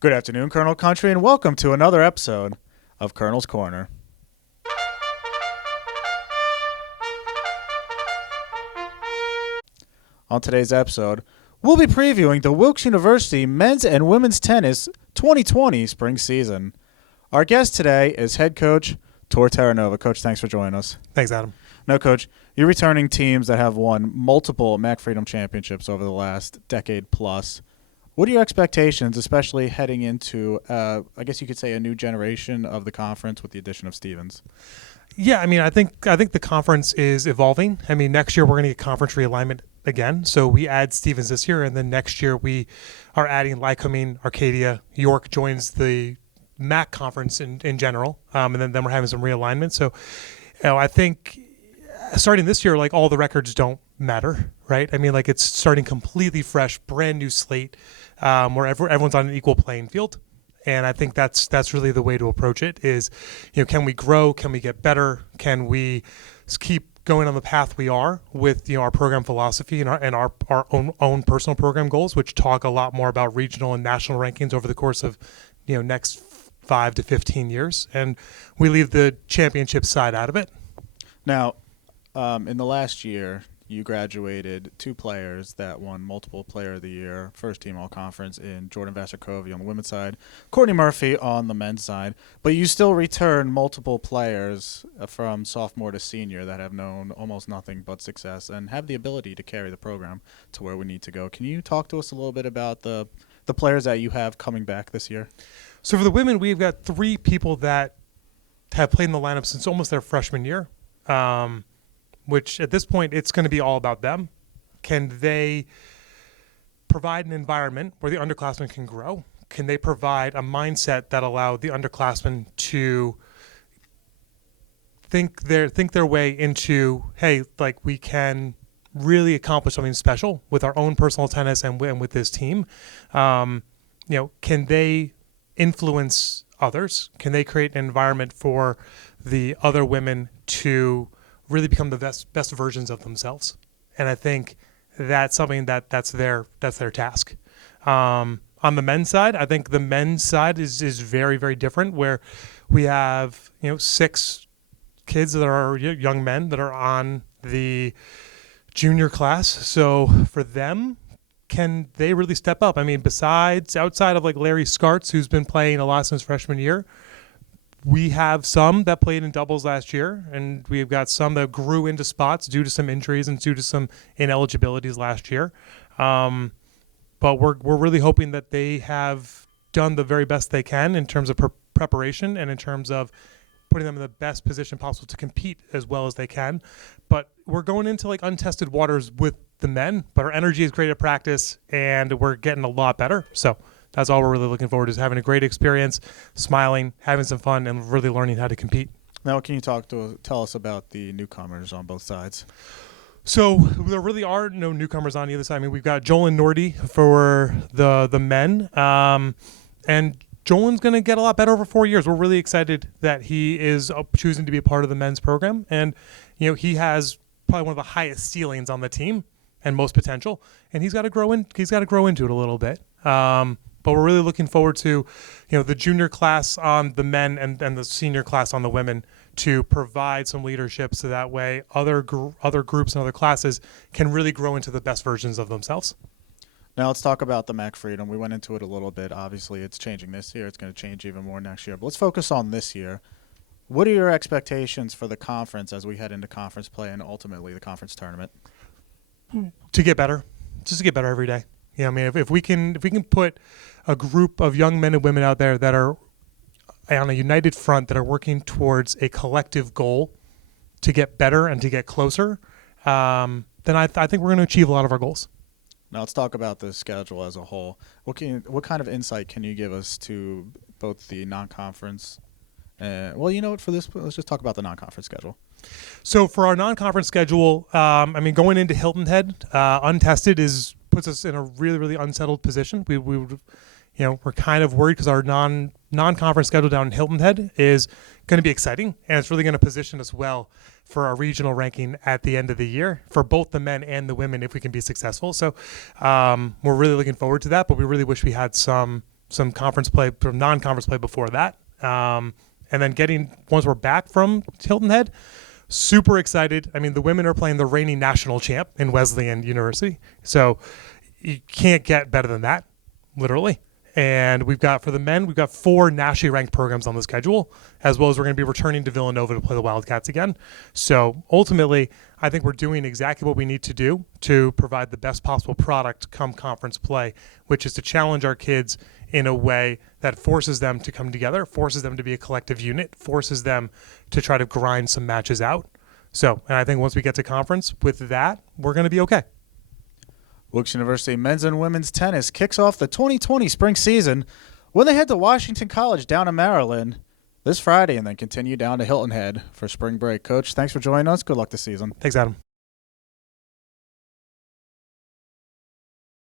Good afternoon, Colonel Country, and welcome to another episode of Colonel's Corner. On today's episode, we'll be previewing the Wilkes University men's and women's tennis 2020 spring season. Our guest today is head coach Torr Terranova. Coach, thanks for joining us. Thanks, Adam. Now, Coach, you're returning teams that have won multiple MAC Freedom Championships over the last decade plus. What are your expectations, especially heading into, I guess you could say, a new generation of the conference with the addition of Stevens? Yeah, I think the conference is evolving. Next year we're going to get conference realignment again. So we add Stevens this year, and then next year we are adding Lycoming, Arcadia. York joins the MAC conference in general, and then we're having some realignment. So, I think starting this year, all the records don't matter, right? It's starting completely fresh, brand new slate, where everyone's on an equal playing field. And I think that's really the way to approach it is, can we grow? Can we get better? Can we keep going on the path we are with, our program philosophy and our own personal program goals, which talk a lot more about regional and national rankings over the course of, next 5 to 15 years. And we leave the championship side out of it. Now, in the last year, you graduated 2 players that won multiple Player of the Year, first team all-conference in Jordan Vassar-Covey on the women's side, Courtney Murphy on the men's side. But you still return multiple players from sophomore to senior that have known almost nothing but success and have the ability to carry the program to where we need to go. Can you talk to us a little bit about the players that you have coming back this year? So for the women, we've got 3 people that have played in the lineup since almost their freshman year. Which at this point, it's going to be all about them. Can they provide an environment where the underclassmen can grow? Can they provide a mindset that allow the underclassmen to think their way into, hey, we can really accomplish something special with our own personal tennis and with this team? Can they influence others? Can they create an environment for the other women to really become the best versions of themselves? And I think that's something that's their task. On the men's side, I think the men's side is very, very different, where we have 6 kids that are young men that are on the junior class. So for them, can they really step up? Outside of Larry Skarts, who's been playing a lot since freshman year, we have some that played in doubles last year, and we've got some that grew into spots due to some injuries and due to some ineligibilities last year. But we're really hoping that they have done the very best they can in terms of preparation and in terms of putting them in the best position possible to compete as well as they can. But we're going into untested waters with the men, but our energy is great at practice, and we're getting a lot better. So that's all we're really looking forward to, is having a great experience, smiling, having some fun, and really learning how to compete. Now, can you tell us about the newcomers on both sides? So there really are no newcomers on either side. We've got Jolan Nordy for the men, and Jolan's going to get a lot better over 4 years. We're really excited that he is choosing to be a part of the men's program, and he has probably one of the highest ceilings on the team and most potential, and he's got to grow into it a little bit. But we're really looking forward to, the junior class on the men and the senior class on the women to provide some leadership, so that way other groups and other classes can really grow into the best versions of themselves. Now let's talk about the MAC Freedom. We went into it a little bit. Obviously, it's changing this year. It's going to change even more next year. But let's focus on this year. What are your expectations for the conference as we head into conference play and ultimately the conference tournament? To get better, just to get better every day. If we can put a group of young men and women out there that are on a united front, that are working towards a collective goal to get better and to get closer, then I think we're going to achieve a lot of our goals. Now let's talk about the schedule as a whole. What kind of insight can you give us to both the non-conference? For this, let's just talk about the non-conference schedule. So for our non-conference schedule, going into Hilton Head, untested puts us in a really, really unsettled position. We're kind of worried because our non-conference schedule down in Hilton Head is going to be exciting, and it's really going to position us well for our regional ranking at the end of the year for both the men and the women if we can be successful. So we're really looking forward to that, but we really wish we had some some conference play, from non-conference play before that. And then once we're back from Hilton Head, super excited. I mean, the women are playing the reigning national champ in Wesleyan University. So you can't get better than that, literally. And for the men, we've got 4 nationally ranked programs on the schedule, as well as we're going to be returning to Villanova to play the Wildcats again. So ultimately, I think we're doing exactly what we need to do to provide the best possible product come conference play, which is to challenge our kids in a way that forces them to come together, forces them to be a collective unit, forces them to try to grind some matches out. So, and I think once we get to conference with that, we're going to be okay. Wilkes University men's and women's tennis kicks off the 2020 spring season when they head to Washington College down in Maryland this Friday and then continue down to Hilton Head for spring break. Coach, thanks for joining us. Good luck this season. Thanks, Adam.